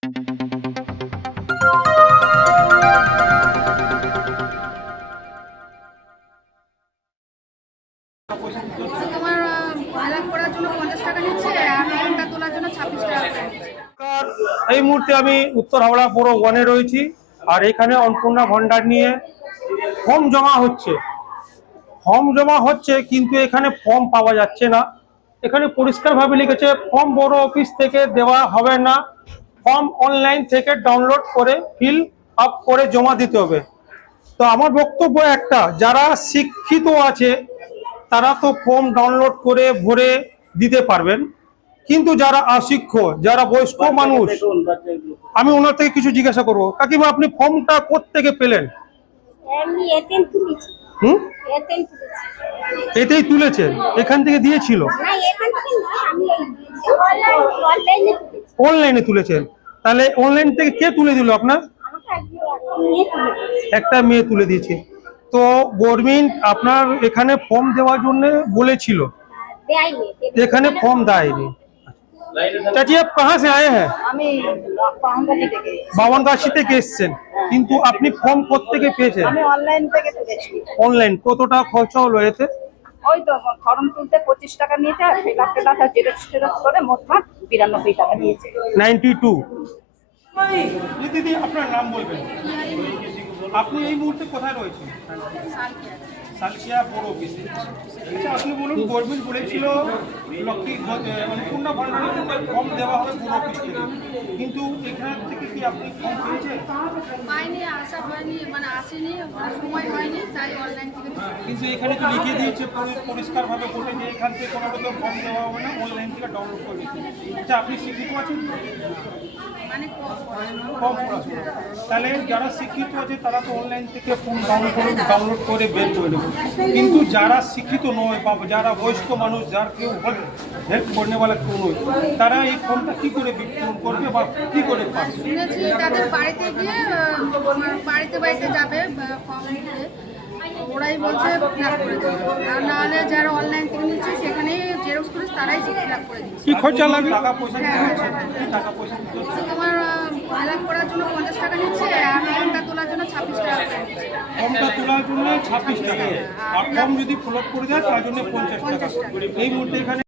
তোমার আলাপ করার জন্য 50 টাকা নিচ্ছে আর ফর্মটা তোলার জন্য 26 টাকা করে নিচ্ছে। এই মুহূর্তে আমি উত্তর হাওড়া পৌর 1-এ রয়েছি, আর এখানে অন্নপূর্ণা ভান্ডার নিয়ে ফর্ম জমা হচ্ছে কিন্তু এখানে ফর্ম পাওয়া যাচ্ছে না। এখানে পরিষ্কারভাবে লিখেছে ফর্ম বড় অফিস থেকে দেওয়া হবে না, ফর্ম অনলাইন থেকে ডাউনলোড করে ফিল আপ করে জমা দিতে হবে। তো আমার বক্তব্য একটা, যারা শিক্ষিত আছে তারা তো ফর্ম ডাউনলোড করে ভরে দিতে পারবেন, কিন্তু যারা অশিক্ষিত, যারা বয়স্ক মানুষ, আমি ওনার থেকে কিছু জিজ্ঞাসা করবো। কাকিমা, আপনি ফর্মটা কোত্থেকে পেলেন? এতেই তুলেছেন? এখান থেকে দিয়েছিল? অনলাইনে তুলেছেন? তাহলে অনলাইন থেকে কে তুলে দিল আপনার? একটা মেয়ে তুলে দিয়েছে। তো গভর্নমেন্ট আপনার এখানে ফর্ম দেওয়ার জন্য বলেছিল, এখানে ফর্ম দেয়নি। চাচি, আপ কাহা সে আয়ে হ্যাঁ? বামনগাছি থেকে এসেছেন, কিন্তু আপনি ফর্ম কোত্থেকে পেয়েছেন? আমি অনলাইন থেকে তুলেছি। অনলাইন কত টাকা খরচা হলো এতে? ওই তো ফর্ম তুলতে 25 টাকা নিয়েছে, আর ফিল টাকা জেরক্স করে মোট 92 টাকা নিয়েছে। 92। দিদি, আপনার নাম বলবেন? আপনি এই মুহূর্তে কোথায় রয়েছেন? সালকিয়া বড় অফিসে। আচ্ছা, আপনি বলুন, গভর্নমেন্ট বলেছিল লক্ষ্মী অন্নপূর্ণা ভান্ডারের ফর্ম দেওয়া হবে বড় অফিস থেকে, কিন্তু এখান থেকে কি আপনি ফর্ম পেয়েছেন? পাইনি, আসা হয়নি, মানে আসেনি, সময় হয়নি, তাই অনলাইন থেকে। কিন্তু এখানে তো লিখে দিয়েছে পরিষ্কারভাবে বলে যে এখান থেকে কোনো রকম ফর্ম দেওয়া হবে না, অনলাইন থেকে ডাউনলোড করে দিতে। আচ্ছা, আপনি শিক্ষিত আছেন? মানে কম পড়াশোনা। তাহলে যারা শিক্ষিত আছে তারা তো অনলাইন থেকে ফর্ম ডাউনলোড করে বের করে দেবে, কিন্তু যারা শিক্ষিত নয় বা যারা বয়স্ক মানুষ, যার কেউ হেল্প করনে वाला কেউ নয়, তারা এই ফর্মটা কী করে পূরণ করবে বা কী করে পাবে? শুনেছি তাদের বাড়িতে গিয়ে বাড়িতে যাবে ফর্ম নিতে, ওরাই বলছে ফিল আপ করে দেবে, আর নাহলে যারা অনলাইন থেকে নিচ্ছে সেখানে জেরক্স করে তারাই ফিল আপ করে দিচ্ছে। কি খরচা লাগবে? টাকা পয়সা টাকা পয়সা তোমার আলাপ করার জন্য 50 টাকা নিচ্ছে আর ফর্মটা তোলার জন্য 26 টাকা করে নিচ্ছে। ফর্মটা তোলার জন্য 26 টাকা, আর ফর্ম যদি ফিল আপ করে দেয় তার জন্য 50 টাকা। এই মুহূর্তে এখানে